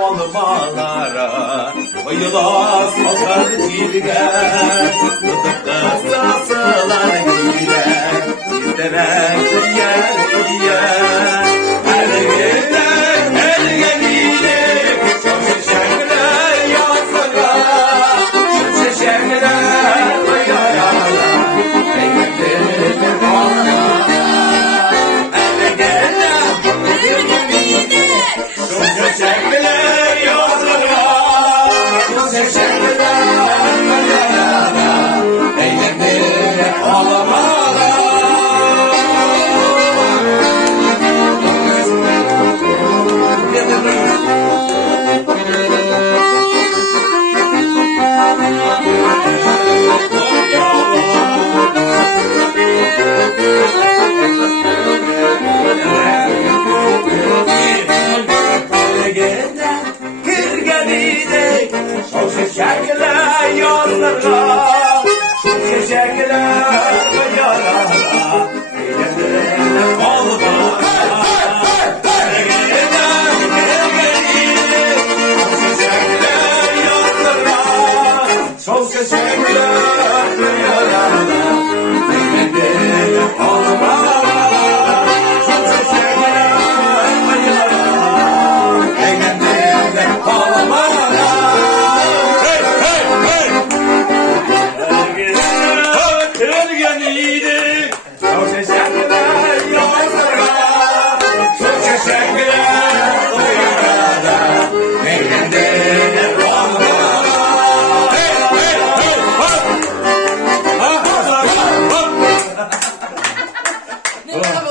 Olmalara Oyulas okar çilgen Tutukta sasılar güler İzlemek yer Her günden her geliyle Çok şişekler yatsılar Çok şişekler uyaralar Eğlendirir onlara Her günden her geliyle Çok şişekler Şişekler yollara, şişekler yollara, eğlendirir olmaz. Her gelen gelir, şişekler yollara, çok şişekler yollara, eğlendirir olmaz. Ne